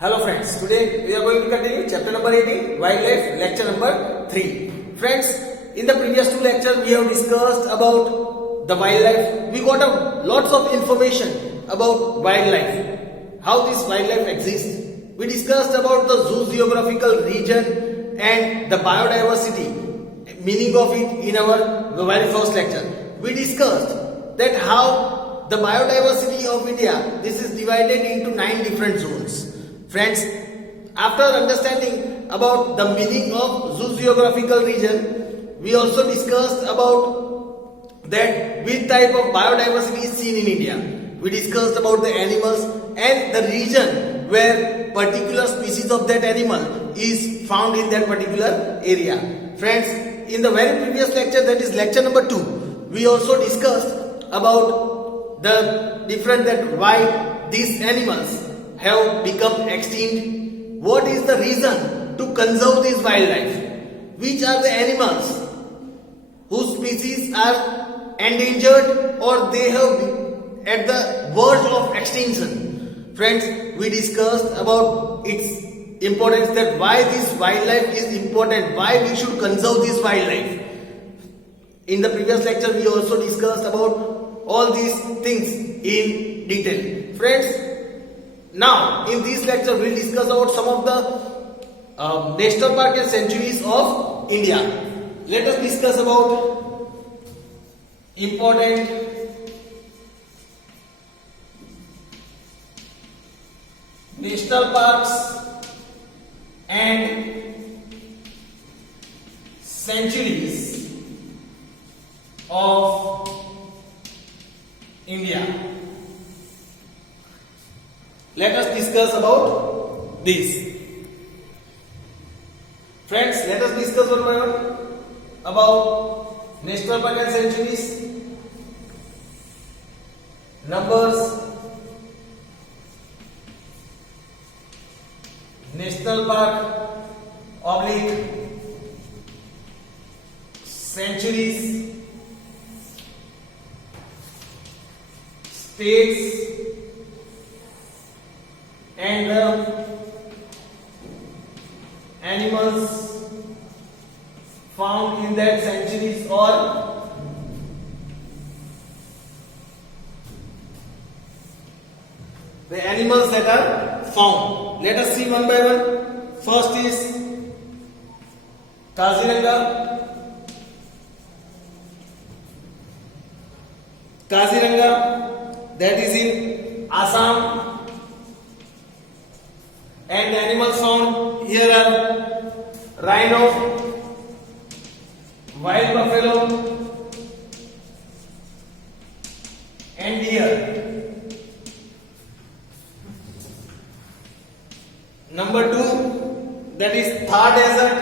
Hello friends, today we are going to continue chapter number 18, wildlife, lecture number 3. Friends, in the previous two lectures we have discussed about the wildlife. We got a lots of information about wildlife, how this wildlife exists. We discussed about the zoo geographical region and the biodiversity, meaning of it in our very first lecture. We discussed that how the biodiversity of India, this is divided into 9 different zones. Friends, after understanding about the meaning of zoo geographical region, we also discussed about that which type of biodiversity is seen in India. We discussed about the animals and the region where particular species of that animal is found in that particular area. Friends, in the very previous lecture, that is lecture number 2, we also discussed about the different that why these animals have become extinct. What is the reason to conserve this wildlife? Which are the animals whose species are endangered or they have at the verge of extinction? Friends, we discussed about its importance, that why this wildlife is important, why we should conserve this wildlife. In the previous lecture, we also discussed about all these things in detail. Friends, now, in this lecture, we will discuss about some of the national park and sanctuaries of India. Let us discuss about important national parks and sanctuaries of India. Let us discuss about this. Friends, let us discuss one by one about national park and sanctuaries. Numbers. National park oblique sanctuaries, states and animals found in that sanctuaries or the animals that are found. Let us see one by one. First is Kaziranga. Kaziranga, that is in Assam. And the animals found here are rhino, wild buffalo, and deer. Number 2, that is Thar Desert,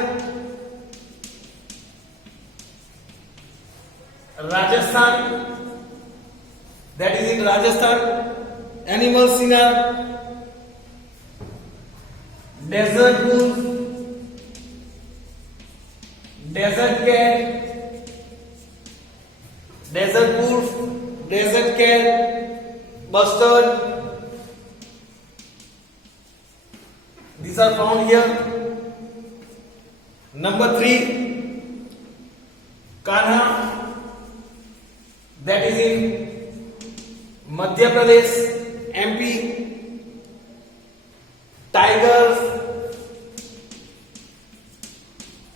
Rajasthan, that is in Rajasthan. Animals in are desert wolf, desert cat, desert wolf, desert cat, bustard. These are found here. Number 3, Kanha, that is in Madhya Pradesh, MP. Tigers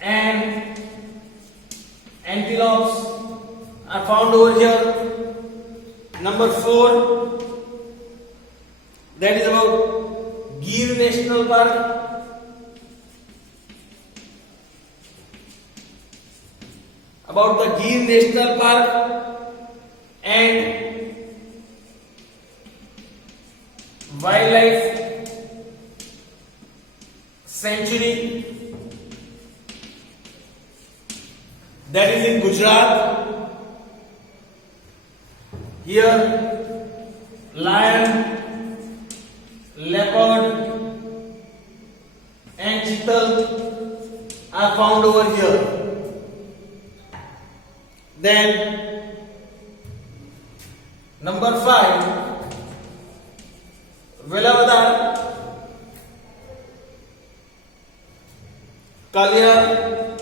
and antelopes are found over here. Number 4, that is about Gir National Park. About the Gir National Park and wildlife sanctuary, that is in Gujarat. Here lion, leopard and cheetal are found over here. Then number 5, Velavadar, Kalia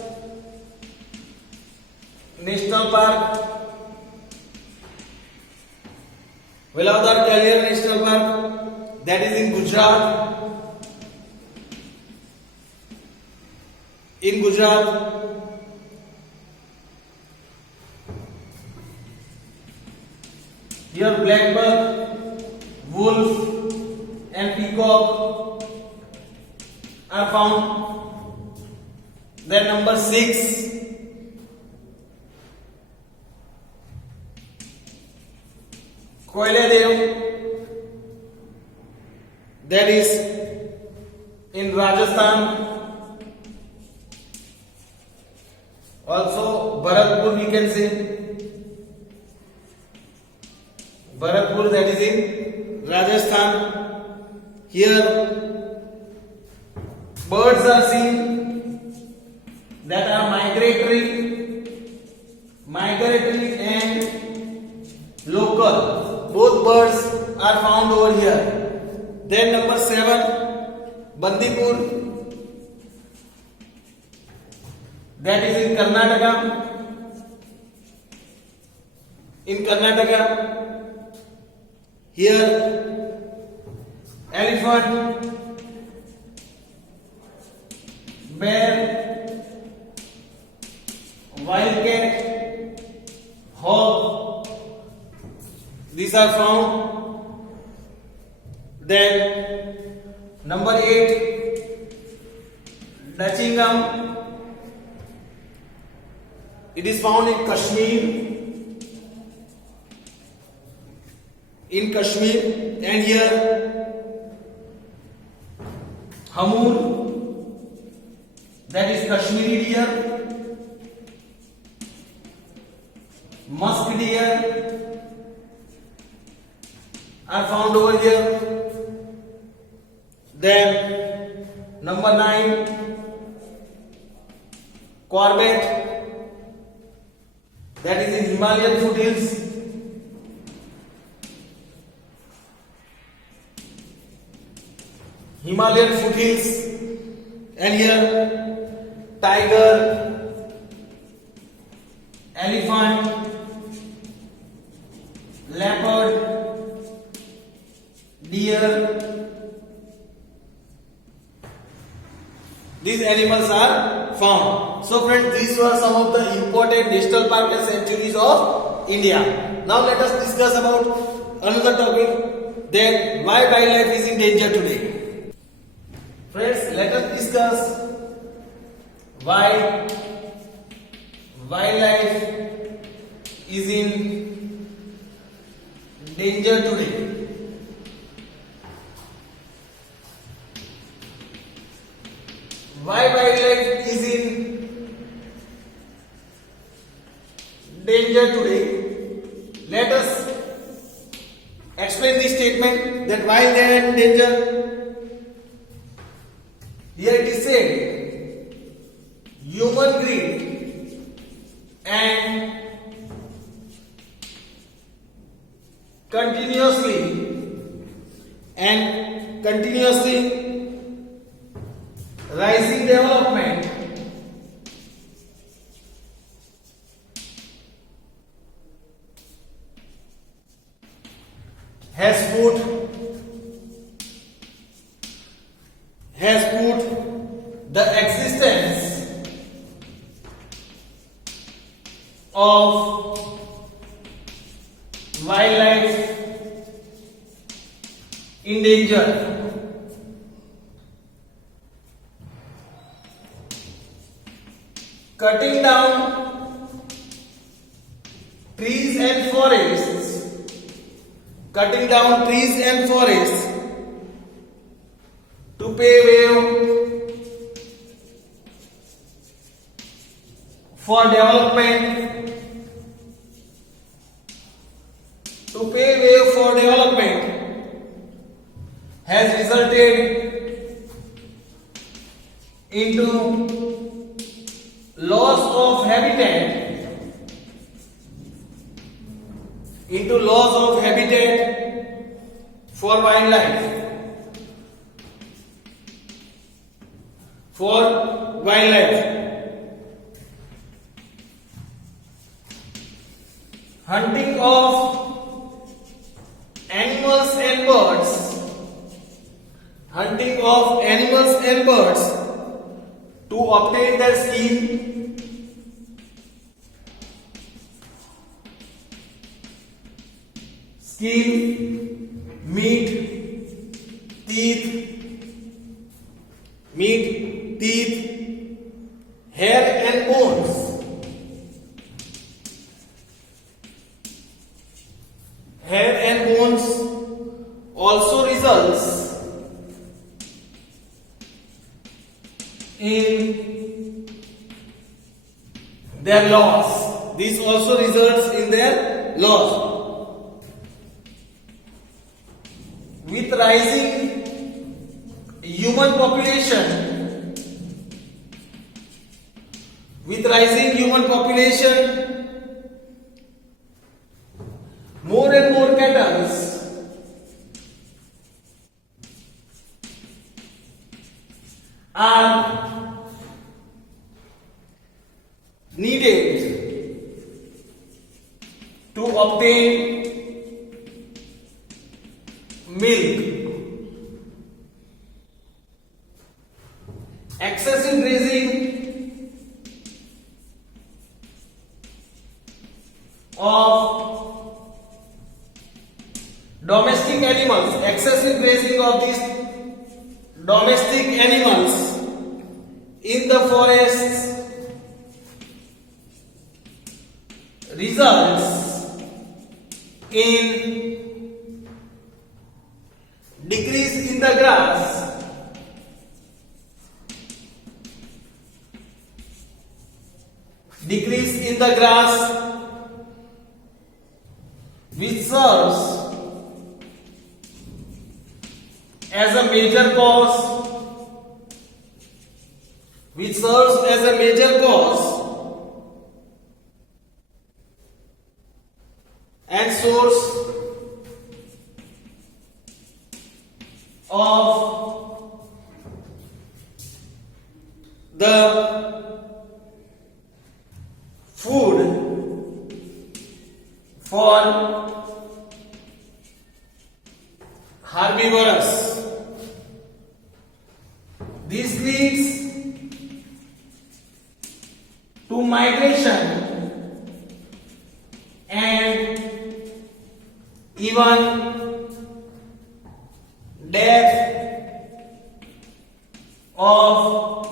National Park, Veladar Kalia National Park, that is in Gujarat. In Gujarat, here blackbird, wolf, and peacock are found. Then number 6, Koiladev, that is in Rajasthan. Also Bharatpur, we can say Bharatpur, that is in Rajasthan. Here birds are seen that are migratory and local. Both birds are found over here. Then number 7, Bandipur, that is in Karnataka. In Karnataka, here elephant, bear, wildcat, hog, these are found. Then number 8, Dachingam, it is found in Kashmir. And here Hamur, that is Kashmiri deer, musk deer are found over here. Then number 9, Corbett, that is in Himalayan foothills. And here tiger, elephant, leopard, deer, these animals are found. So friends, these were some of the important national park and sanctuaries of India. Now let us discuss about another topic, that why wildlife is in danger today. Friends, let us discuss why wildlife is in danger today. Why wildlife is in danger today? Let us explain this statement, that why they are in danger. Here it is said, human greed and continuously rising development has put the existence of wildlife in danger. Cutting down trees and forests to pave way for development, has resulted into loss of habitat for wildlife. For wildlife. Hunting of animals and birds. Hunting of animals and birds to obtain their skin, meat, teeth, hair and bones. Hair and bones also results in their loss. This also results in their loss. With rising human population, more and more cattle are needed to obtain milk. Excessive grazing of domestic animals, these domestic animals in the forests results in decrease in the grass, which serves as a major cause and source of the food for herbivores. This leads to migration and even death of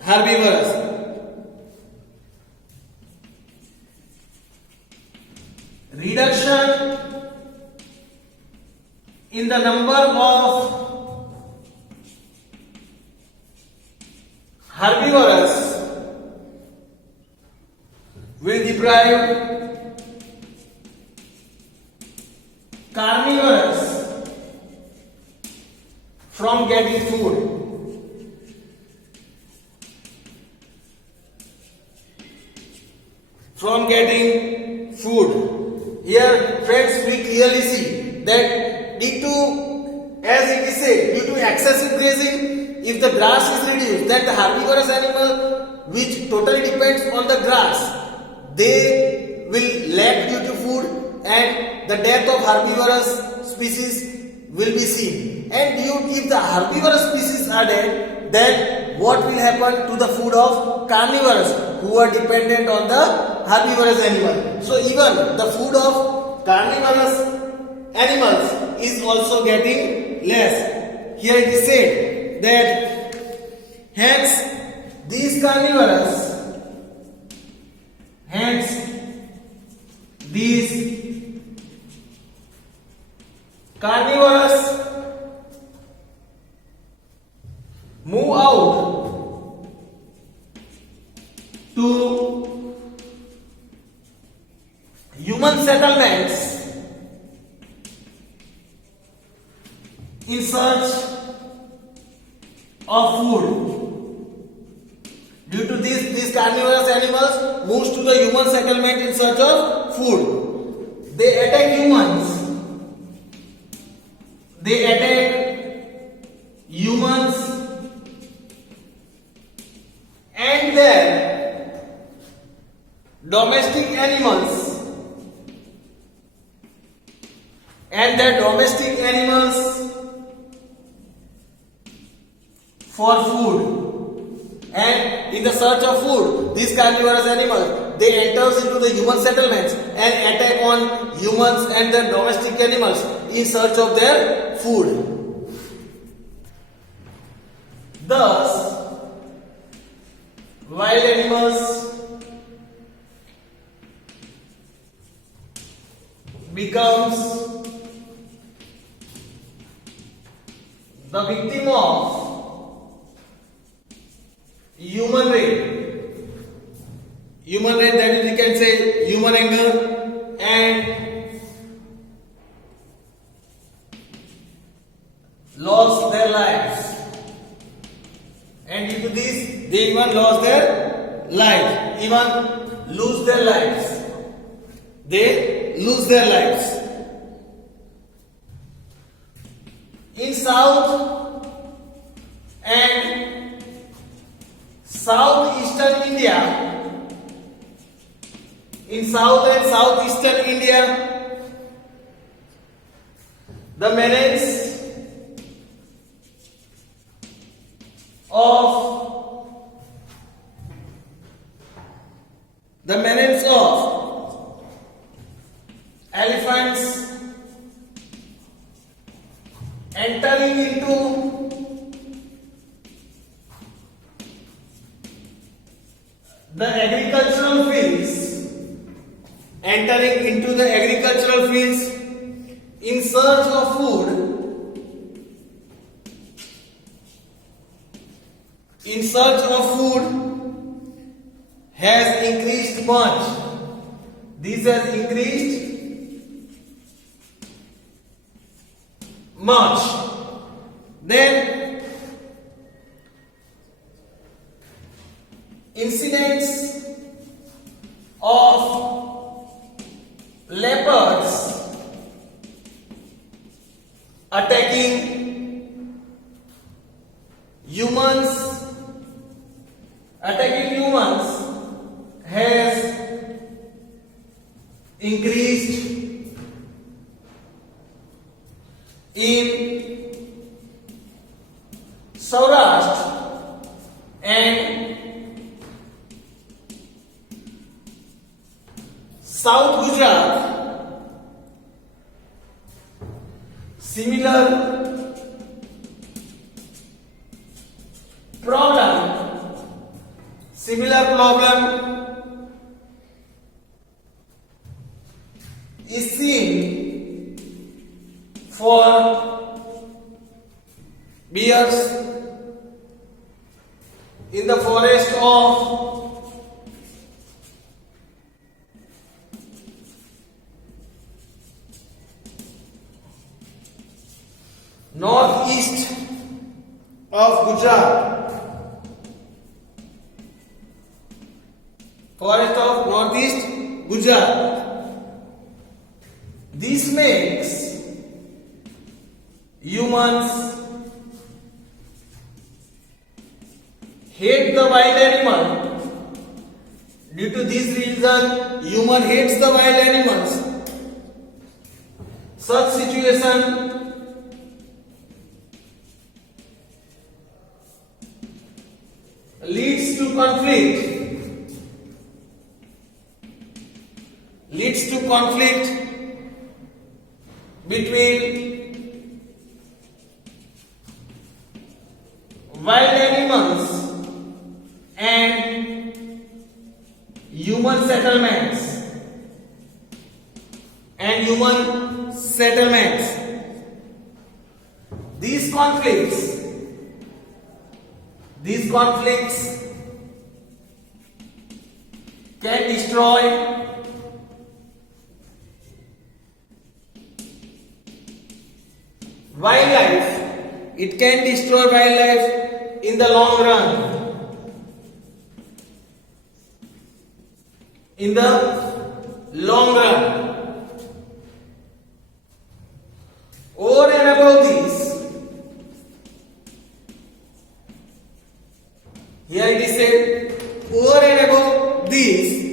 herbivores. Reduction in the number of herbivores will deprive carnivores from getting food. Here, friends, we clearly see that due to excessive grazing, if the grass is reduced, then the herbivorous animal which totally depends on the grass, they will lack due to food and the death of herbivorous species will be seen. And if the herbivorous species are dead, then what will happen to the food of carnivores who are dependent on the herbivorous animal? So even the food of carnivorous animals is also getting less. Here it is said that hence these carnivores move out to human settlements in search of food. Due to this, these carnivorous animals moves to the human settlement in search of food. They attack humans. They attack humans and their domestic animals for food. And in the search of food, these carnivorous animals, they enters into the human settlements and attack on humans and their domestic animals in search of their food. Thus, wild animals becomes the victim of human rape. Human rape, that is, we can say human anger, and lost their lives. And due to this, they even lost their lives, even lose their lives. They lose their lives. In South and Southeastern India, the menace of elephants entering into the agricultural fields in search of food, has increased much. This has increased much. Then incidents of leopards attacking humans has increased in Saurashtra and South Gujarat. Similar problem is seen for bears in the forest of northeast of Gujarat. Forest of northeast Gujarat. This makes humans hate the wild animal. Due to this reason, human hates the wild animals. Such situation leads to conflict between wild animals and human settlements. These conflicts can destroy wildlife. It can destroy wildlife in the long run. Over and above this, Here it is said, over and above these,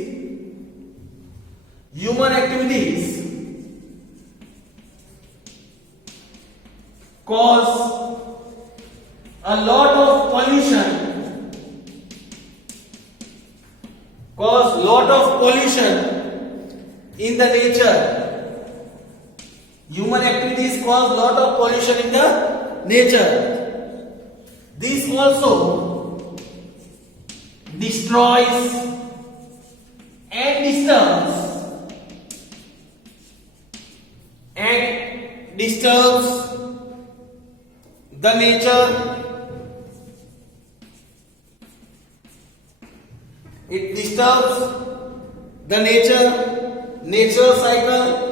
human activities cause a lot of pollution, in the nature. Human activities cause lot of pollution in the nature. This also destroys and disturbs the nature. It disturbs the nature cycle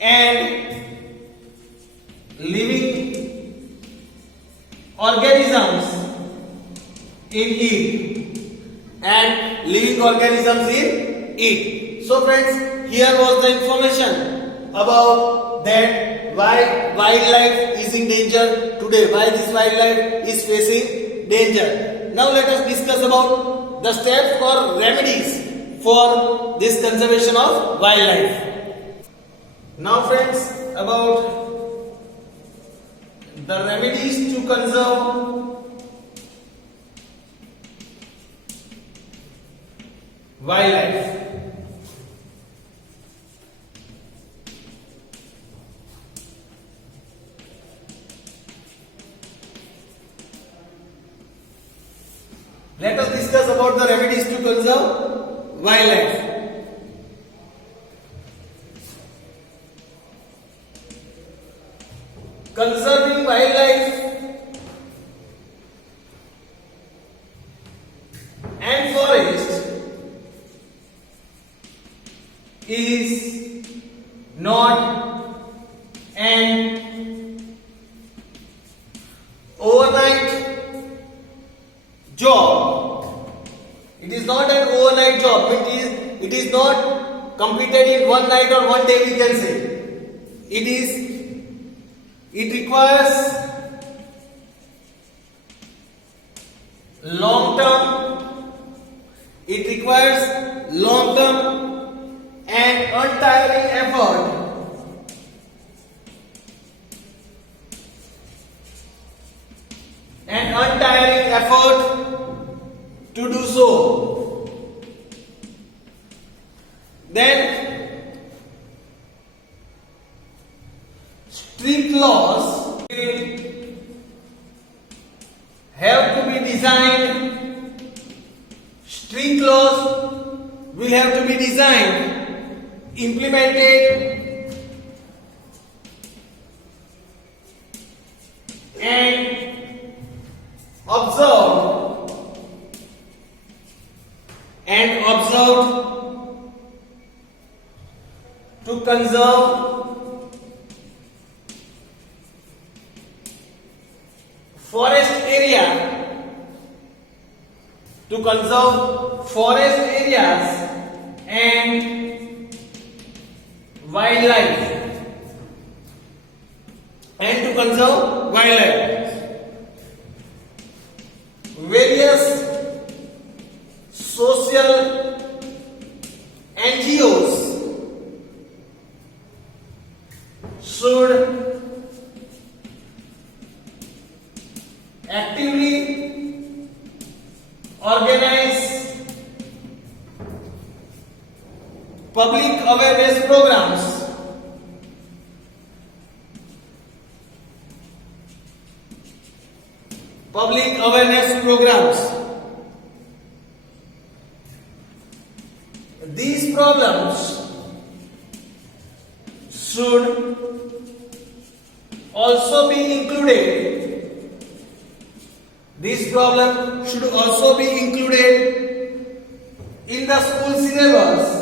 and living organisms in it. So friends, here was the information about that why wildlife is in danger today, why this wildlife is facing danger. Now let us discuss about the steps or remedies for this conservation of wildlife. Now friends, about the remedies to conserve wildlife. Let us discuss about the remedies to conserve wildlife. Conserving wildlife and forest is not an overnight job. It is not an overnight job. It is not completed in one night or one day, we can say. It requires long term and untiring effort to do so. Then strict laws have to be designed. Strict laws will have to be designed, implemented, and observed to conserve forest areas and wildlife, Various social NGOs should actively organize public awareness programs These problems should also be included. This problem should also be included in the school syllabus.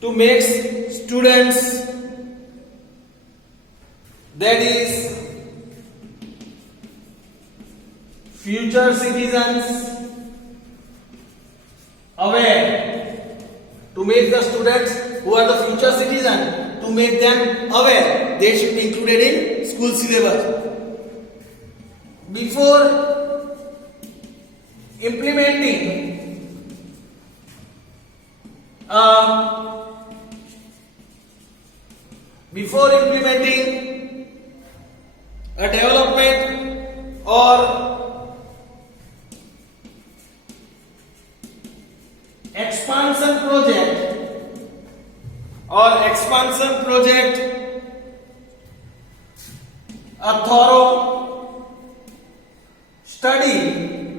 To make students that is future citizens aware, to make the students who are the future citizens, to make them aware, they should be included in school syllabus. Before implementing a development or expansion project, a thorough study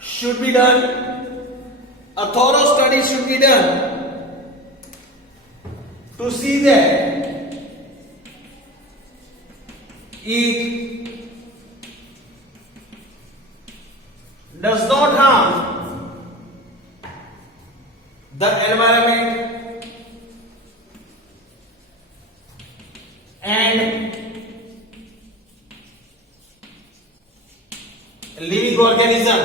should be done. A thorough study should be done to see that it does not harm the environment and living organism.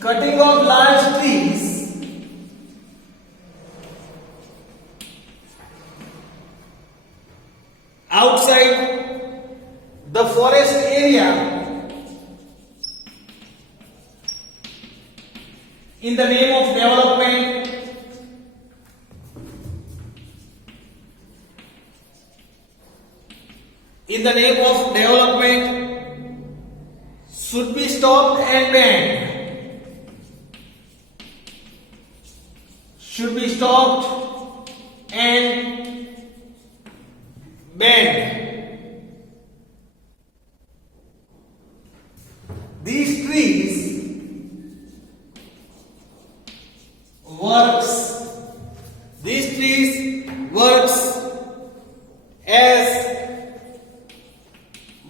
Cutting of large trees outside the forest area in the name of development should be stopped and banned. These trees works as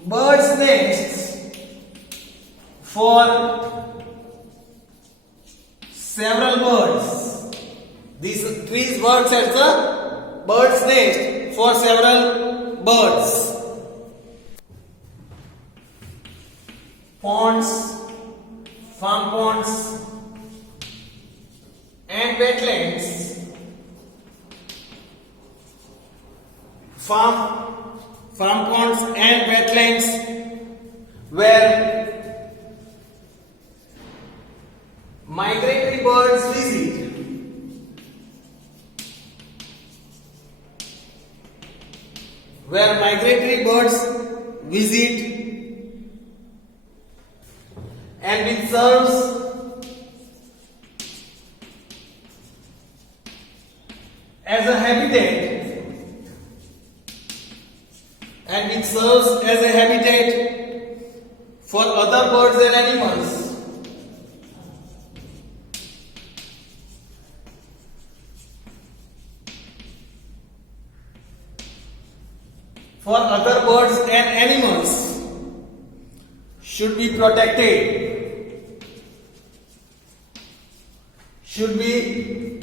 birds' nests for several birds. These trees works as a bird's nest for several birds. Ponds, farm ponds and wetlands. Farm ponds and wetlands where migratory birds visit. And it serves as a habitat for other birds and animals. Should be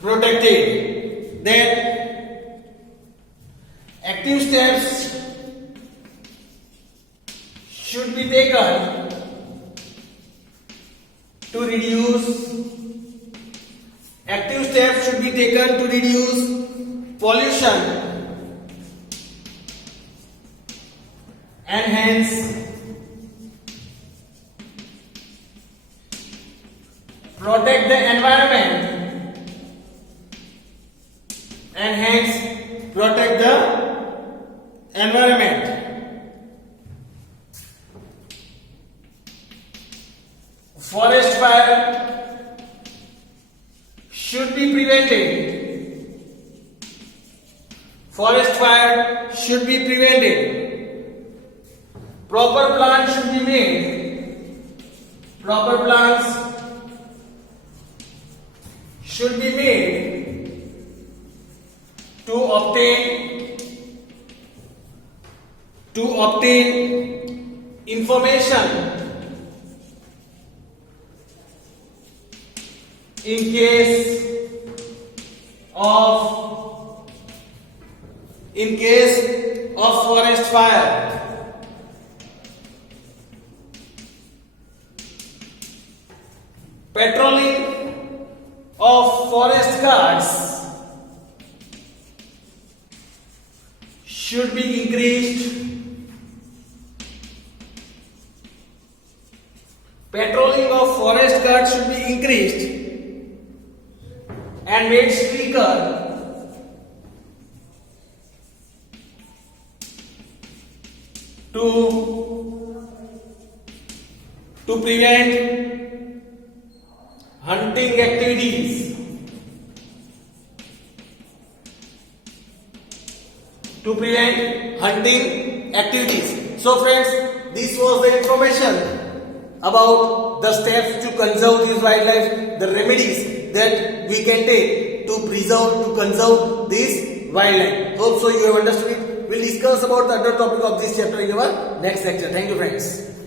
protected. Then active steps should be taken to reduce pollution and hence protect the environment Forest fire should be prevented. Proper plans should be made. To obtain information in case of forest fire. Patrolling of forest guards should be increased. Patrolling of forest guards should be increased and made stricter to prevent hunting activities. To prevent hunting activities. So friends, this was the information about the steps to conserve this wildlife, the remedies that we can take to preserve, to conserve this wildlife. Hope so you have understood it. We'll discuss about the other topic of this chapter in our next lecture. Thank you friends.